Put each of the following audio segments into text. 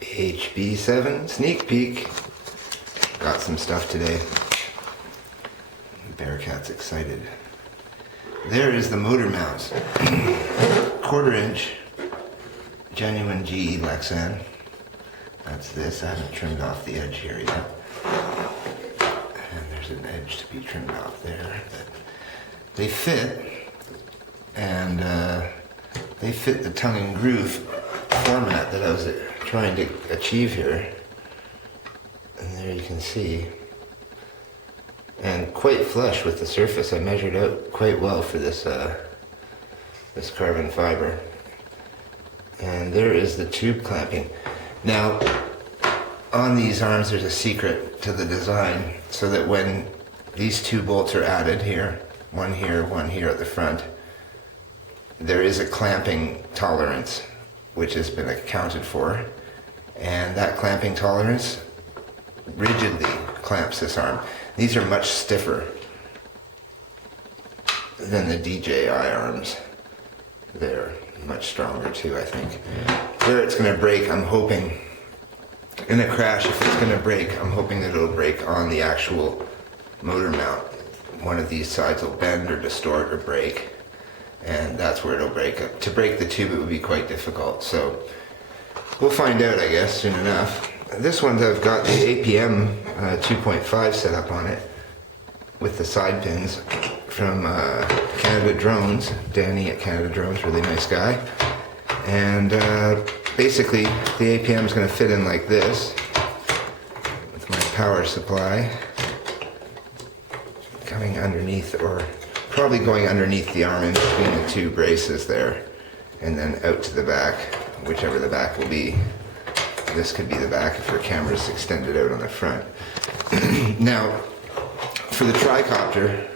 HB7 sneak peek. Got some stuff today. Bearcat's excited. There is the motor mounts. 1/4 inch genuine GE Lexan. That's this. I haven't trimmed off the edge here yet. And there's an edge to be trimmed off there. But they fit, and they fit the tongue and groove format that I was trying to achieve here. And there you can see. And quite flush with the surface. I measured out quite well for this this carbon fiber. And there is the tube clamping. Now, on these arms there's a secret to the design, so that when these 2 bolts are added here, one here at the front, there is a clamping tolerance which has been accounted for, and that clamping tolerance rigidly clamps this arm. These are much stiffer than the DJI arms. They're much stronger too, I think. Where it's going to break, I'm hoping, in a crash, if it's going to break, I'm hoping that it'll break on the actual motor mount. One of these sides will bend or distort or break, and that's where it'll break. To break the tube, it would be quite difficult, so we'll find out, I guess, soon enough. This one, I've got the APM 2.5 set up on it with the side pins from Canada Drones. Danny at Canada Drones, really nice guy. And basically the APM is going to fit in like this with my power supply coming underneath, or probably going underneath the arm in between the 2 braces there, and then out to the back, whichever the back will be. This could be the back if your camera's extended out on the front. Now, for the tricopter,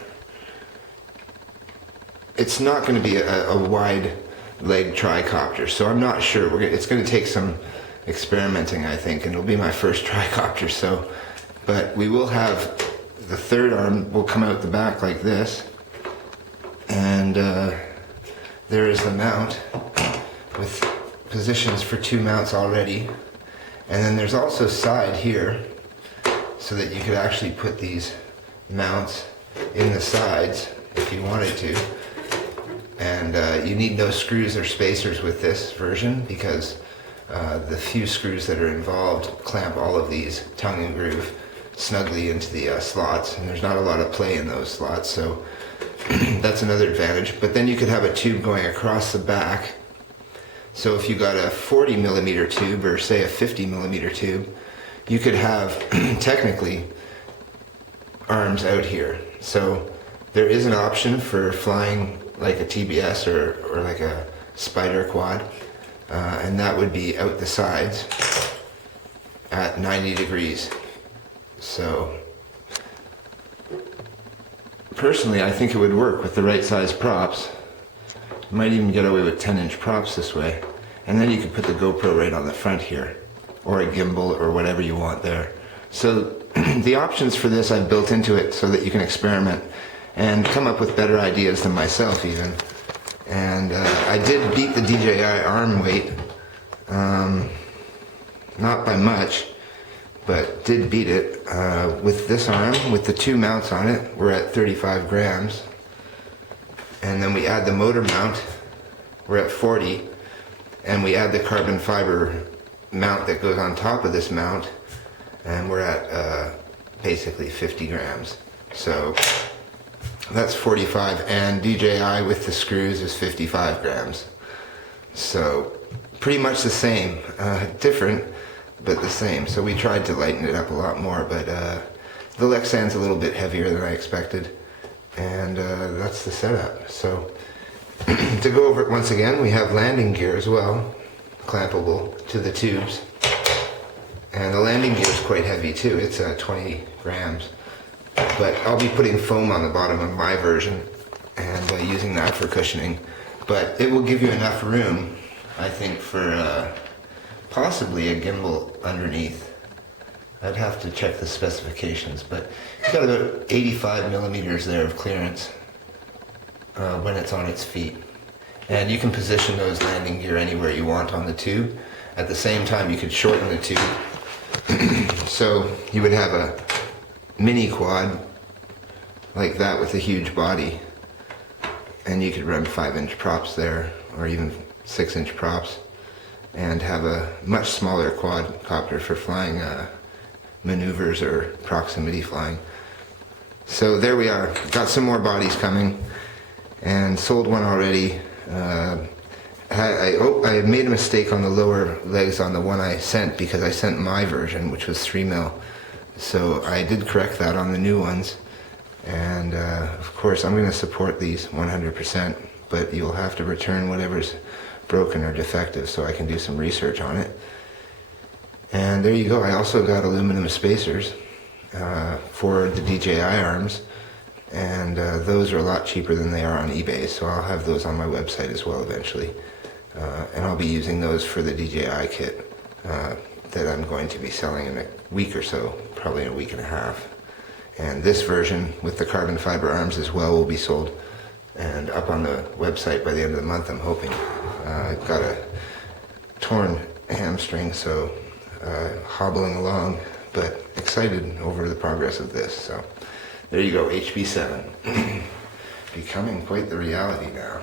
it's not going to be a wide leg tricopter, so I'm not sure. It's going to take some experimenting, I think, and it'll be my first tricopter. So, but we will have the 3rd arm will come out the back like this, and there is the mount with positions for 2 mounts already. And then there's also side here, so that you could actually put these mounts in the sides if you wanted to. And you need no screws or spacers with this version, because the few screws that are involved clamp all of these tongue and groove snugly into the slots, and there's not a lot of play in those slots, so that's another advantage. But then you could have a tube going across the back. So if you got a 40mm tube, or say a 50mm tube, you could have technically arms out here. So there is an option for flying like a TBS or like a spider quad, and that would be out the sides at 90 degrees. So personally, I think it would work with the right size props. You might even get away with 10-inch props this way, and then you could put the GoPro right on the front here, or a gimbal, or whatever you want there. So the options for this I've built into it so that you can experiment and come up with better ideas than myself even. And I did beat the DJI arm weight, not by much, but did beat it. With this arm, with the 2 mounts on it, we're at 35 grams. And then we add the motor mount, we're at 40, and we add the carbon fiber mount that goes on top of this mount, and we're at basically 50 grams. So that's 45, and DJI with the screws is 55 grams. So pretty much the same, different, but the same. So we tried to lighten it up a lot more, but the Lexan's a little bit heavier than I expected. And that's the setup. So to go over it once again, we have landing gear as well, clampable to the tubes. And the landing gear is quite heavy too. It's 20 grams. But I'll be putting foam on the bottom of my version and using that for cushioning. But it will give you enough room, I think, for possibly a gimbal underneath. I'd have to check the specifications, but it's got about 85 millimeters there of clearance when it's on its feet. And you can position those landing gear anywhere you want on the tube, at the same time you could shorten the tube. So you would have a mini quad like that with a huge body, and you could run 5-inch props there, or even 6-inch props, and have a much smaller quadcopter for flying maneuvers or proximity flying. So there we are. Got some more bodies coming, and sold one already. I made a mistake on the lower legs on the one I sent, because I sent my version, which was 3mm. So I did correct that on the new ones. And of course I'm going to support these 100%, but you'll have to return whatever's broken or defective so I can do some research on it. And there you go. I also got aluminum spacers for the DJI arms, and those are a lot cheaper than they are on eBay, so I'll have those on my website as well eventually. And I'll be using those for the DJI kit that I'm going to be selling in a week or so, probably in a week and a half. And this version with the carbon fiber arms as well will be sold and up on the website by the end of the month, I'm hoping. I've got a torn hamstring, so hobbling along, but excited over the progress of this. So there you go, HB7. Becoming quite the reality now.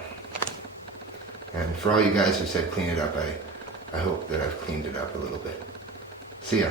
And for all you guys who said clean it up, I hope that I've cleaned it up a little bit. See ya.